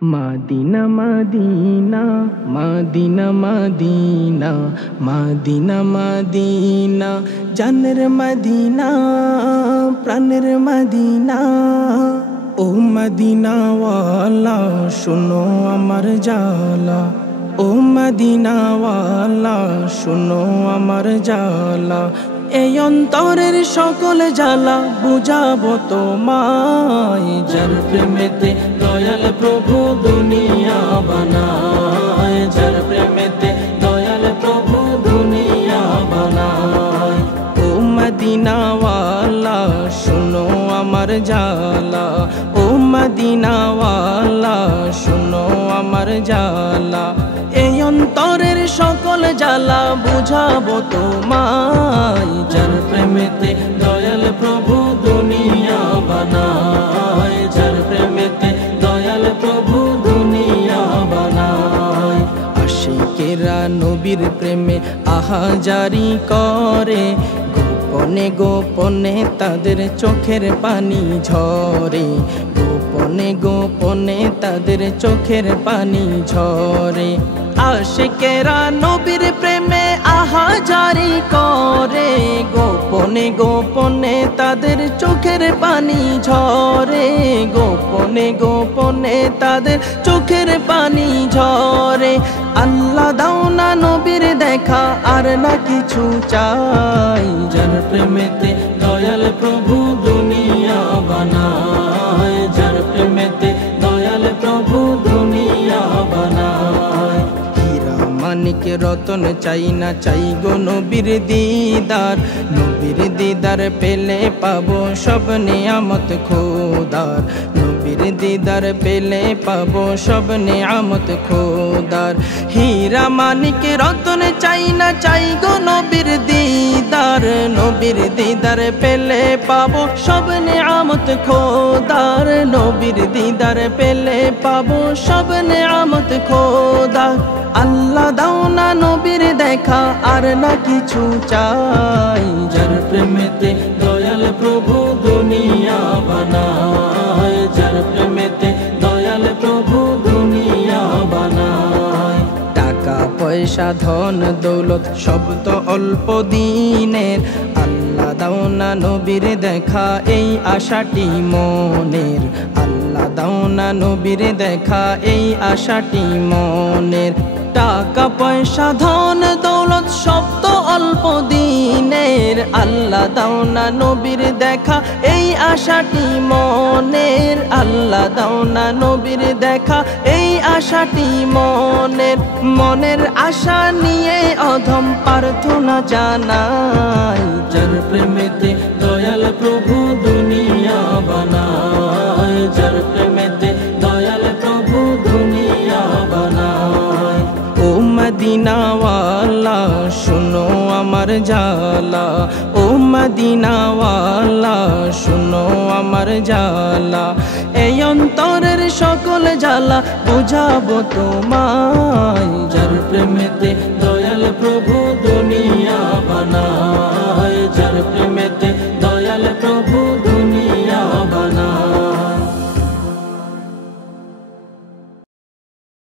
Medina Medina Medina Medina Medina Medina জানের Medina প্রাণের Medina ও মদিনা ওয়ালা শুনো আমার জালা ও মদিনা ওয়ালা শুনো আমার জালা এই অন্তরের সকল জ্বালা বুঝাবো তোমায় যার প্রেমেতে দয়াল প্রভু দুনিয়া বানায় যার প্রেমেতে দয়াল প্রভু দুনিয়া বানায় ও মদিনা ওয়ালা শুনো আমার জালা ও মদিনা ওয়ালা শুনো আমার জালা এই অন্তরের সকল জ্বালা বুঝাবো তোমায় যার প্রেমেতে দয়াল প্রভু দুনিয়া বানায় যার প্রেমেতে দয়াল প্রভু দুনিয়া বানায় আশিকেরা নবীর প্রেমে আহাজারি করে গোপনে গোপনে তাদের চোখের পানি ঝরে গোপনে গোপনে তাদের চোখের পানি ঝরে আশিকেরা নবীর প্রেমে আহাজারি করে গোপনে গোপনে তাদের চোখের পানি ঝরে গোপনে গোপনে তাদের চোখের পানি ঝরে আল্লাহ দাও না নবীর দেখা আর না কিছু চাই যার প্রেমেতে দয়াল প্রভু দুনিয়া বানায় যার প্রেমেতে দয়াল প্রভু দুনিয়া বানায় হীরা মানিক রতন চাই না চাই গো নবীর দিদার নবীর দিদার পেলে পাবো সব নিয়ামত খোদার নবীর দিদার পেলে পাবো সব নিয়ামত খোদার হীরা মানিক রতন চাই না চাই গো নবীর দিদার নবীর দিদার পেলে পাবো সব নিয়ামত খোদার নবীর দিদার পেলে পাবো সব নিয়ামত খোদার আল্লাহ দাও না নবীর দেখা আর না কিছু চাই যার প্রেমেতে দয়াল প্রভু দুনিয়া বানায় যার প্রেমেতে দয়াল প্রভু দুনিয়া বানায় টাকা পয়সা ধন দৌলত সব তো অল্প দিনের আল্লাহ দাও না নবীর দেখা এই আশাটি মনের আল্লাহ দাও না নবীর দেখা এই আশাটি মনের টাকা পয়সা ধন দৌলত সব তো অল্প দিনের আল্লাহ দাও না নবীর দেখা এই আশাটি মনের আল্লাহ দাও না নবীর দেখা এই আশাটি মনের মনের আশা নিয়ে অধম প্রার্থনা জানাই যার প্রেমেতে দয়াল প্রভু দুনিয়া বানায় যার প্রেমেতে দয়াল প্রভু দুনিয়া বানায় ও মদিনা ওয়ালা শুনো আমার জালা ও মদিনা ওয়ালা শুনো আমার জালা এই অন্তরের সকল জ্বালা বুঝাবো তোমায় যার প্রেমেতে দয়াল প্রভু দুনিয়া